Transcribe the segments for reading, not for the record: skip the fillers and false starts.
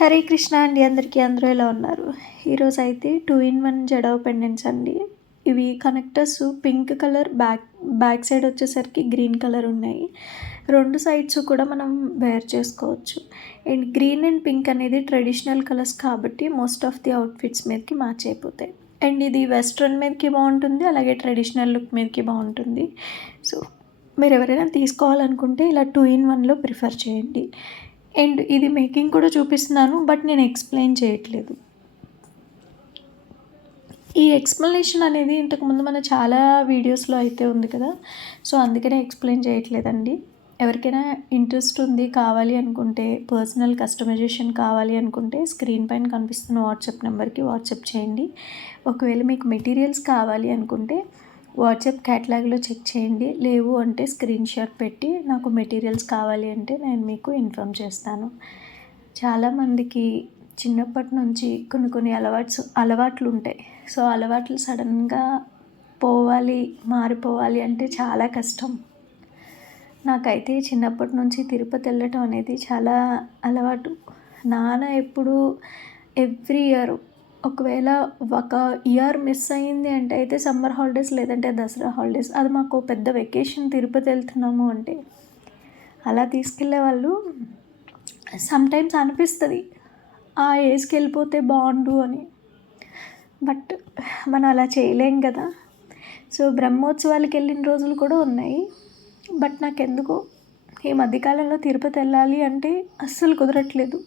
హరే కృష్ణ అండి. అందరూ ఎలా ఉన్నారు? ఈరోజు అయితే 2-in-1 జడవ పెండెంట్స్ అండి. ఇవి connectors pink colour, back side వచ్చేసరికి గ్రీన్ కలర్ ఉన్నాయి. రెండు సైడ్స్ కూడా మనం వేర్ చేసుకోవచ్చు. అండ్ గ్రీన్ అండ్ పింక్ అనేది ట్రెడిషనల్ కలర్స్ కాబట్టి మోస్ట్ ఆఫ్ ది అవుట్ఫిట్స్ మీదకి మ్యాచ్ అయిపోతాయి. అండ్ ఇది వెస్ట్రన్ మీదకి బాగుంటుంది, అలాగే ట్రెడిషనల్ లుక్ మీదకి బాగుంటుంది. సో మీరు ఎవరైనా తీసుకోవాలనుకుంటే ఇలా 2-in-1లో ప్రిఫర్ చేయండి. అండ్ ఇది మేకింగ్ కూడా చూపిస్తున్నాను, బట్ నేను ఎక్స్ప్లెయిన్ చేయట్లేదు. ఈ ఎక్స్ప్లెనేషన్ అనేది ఇంతకుముందు మన చాలా వీడియోస్లో అయితే ఉంది కదా, సో అందుకనే ఎక్స్ప్లెయిన్ చేయట్లేదండి. ఎవరికైనా ఇంట్రెస్ట్ ఉంది, కావాలి అనుకుంటే, పర్సనల్ కస్టమైజేషన్ కావాలి అనుకుంటే స్క్రీన్ పైన కనిపిస్తున్న వాట్సాప్ నెంబర్కి వాట్సాప్ చేయండి. ఒకవేళ మీకు మెటీరియల్స్ కావాలి అనుకుంటే వాట్సాప్ క్యాటలాగ్లో చెక్ చేయండి. లేవు అంటే స్క్రీన్ షాట్ పెట్టి నాకు మెటీరియల్స్ కావాలి అంటే నేను మీకు ఇన్ఫామ్ చేస్తాను. చాలామందికి చిన్నప్పటి నుంచి కొన్ని అలవాట్లు ఉంటాయి. సో అలవాట్లు సడన్గా మారిపోవాలి అంటే చాలా కష్టం. నాకైతే చిన్నప్పటి నుంచి తిరుపతి వెళ్ళటం అనేది చాలా అలవాటు. నాన్న ఎప్పుడు ఎవ్రీ ఇయర్, ఒకవేళ ఒక ఇయర్ మిస్ అయింది అంటే అయితే సమ్మర్ హాలిడేస్ లేదంటే దసరా హాలిడేస్, అది మాకు పెద్ద వెకేషన్. తిరుపతి వెళ్తున్నాము అంటే అలా తీసుకెళ్ళే వాళ్ళు. సమ్టైమ్స్ అనిపిస్తుంది ఆ ఏజ్కి వెళ్ళిపోతే బాగుండు అని, బట్ మనం అలా చేయలేం కదా. సో బ్రహ్మోత్సవాలకి వెళ్ళిన రోజులు కూడా ఉన్నాయి, బట్ నాకెందుకో ఈ మధ్యకాలంలో తిరుపతి వెళ్ళాలి అంటే అస్సలు కుదరట్లేదు.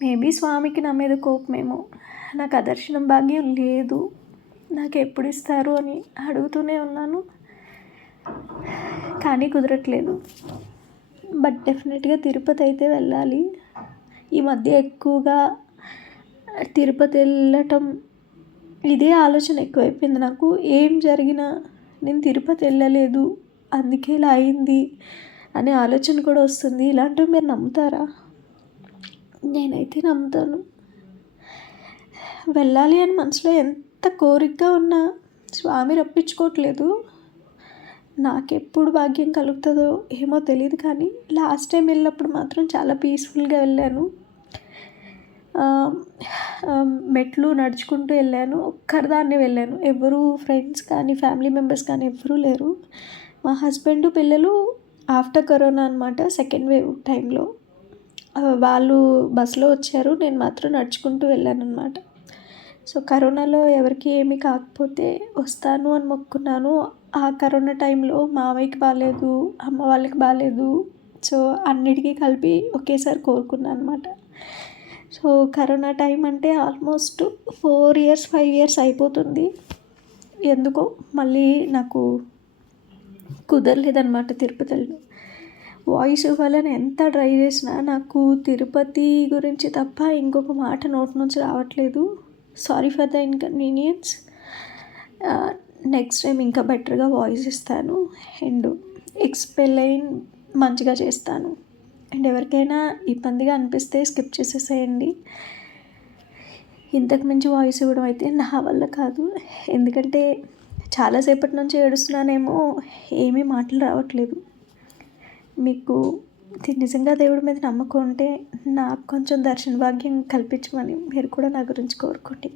మేబీ స్వామికి నా మీద కోపమేమో. నాకు ఆ దర్శనం భాగ్యం లేదు, నాకు ఎప్పుడు ఇస్తారు అని అడుగుతూనే ఉన్నాను, కానీ కుదరట్లేదు. బట్ డెఫినెట్గా తిరుపతి అయితే వెళ్ళాలి. ఈ మధ్య ఎక్కువగా తిరుపతి వెళ్ళటం ఇదే ఆలోచన ఎక్కువైపోయింది నాకు. ఏం జరిగినా నేను తిరుపతి వెళ్ళలేదు, అందుకే ఇలా అయింది అనే ఆలోచన కూడా వస్తుంది. ఇలాంటివి మీరు నమ్ముతారా? నేనైతే నమ్ముతాను. వెళ్ళాలి అని మనసులో ఎంత కోరికగా ఉన్నా స్వామి రప్పించుకోవట్లేదు. నాకెప్పుడు భాగ్యం కలుగుతుందో ఏమో తెలియదు, కానీ లాస్ట్ టైం వెళ్ళినప్పుడు మాత్రం చాలా పీస్ఫుల్గా వెళ్ళాను. మెట్లు నడుచుకుంటూ వెళ్ళాను, ఒక్కరిదాన్నే వెళ్ళాను. ఎవరు ఫ్రెండ్స్ కానీ ఫ్యామిలీ మెంబర్స్ కానీ ఎవ్వరూ లేరు. మా హస్బెండ్, పిల్లలు ఆఫ్టర్ కరోనా అనమాట, సెకండ్ వేవ్ టైంలో వాళ్ళు బస్సులో వచ్చారు, నేను మాత్రం నడుచుకుంటూ వెళ్ళాను అనమాట. సో కరోనాలో ఎవరికి ఏమీ కాకపోతే వస్తాను అని మొక్కున్నాను. ఆ కరోనా టైంలో మావయ్యకి బాగాలేదు, అమ్మ వాళ్ళకి బాగాలేదు. సో అన్నిటికీ కలిపి ఒకేసారి కోరుకున్నాను అనమాట. సో కరోనా టైం అంటే ఆల్మోస్ట్ 4 years 5 years అయిపోతుంది. ఎందుకో మళ్ళీ నాకు కుదరలేదన్నమాట తిరుపతిలో. వాయిస్ ఇవ్వాలని ఎంత ట్రై చేసినా నాకు తిరుపతి గురించి తప్ప ఇంకొక మాట నోటి నుంచి రావట్లేదు. Sorry for the inconvenience. Next time ఇంకా బెటర్గా వాయిస్ ఇస్తాను అండ్ ఎక్స్ప్లెయిన్ మంచిగా చేస్తాను. అండ్ ఎవరికైనా ఇబ్బందిగా అనిపిస్తే స్కిప్ చేసేసేయండి. ఇంతకు మించి వాయిస్ ఇవ్వడం అయితే నా వల్ల కాదు, ఎందుకంటే చాలాసేపటి నుంచి ఏడుస్తున్నానేమో, ఏమీ మాటలు రావట్లేదు. మీకు నిజంగా దేవుడి మీద నమ్మకం ఉంటే నాకు కొంచెం దర్శన భాగ్యం కల్పించమని మీరు కూడా నా గురించి కోరుకోండి.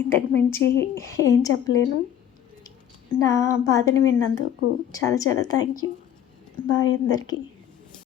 ఇంతకు మించి ఏం చెప్పలేను. నా బాధని విన్నందుకు చాలా చాలా థ్యాంక్ యూ. బాయ్ అందరికీ.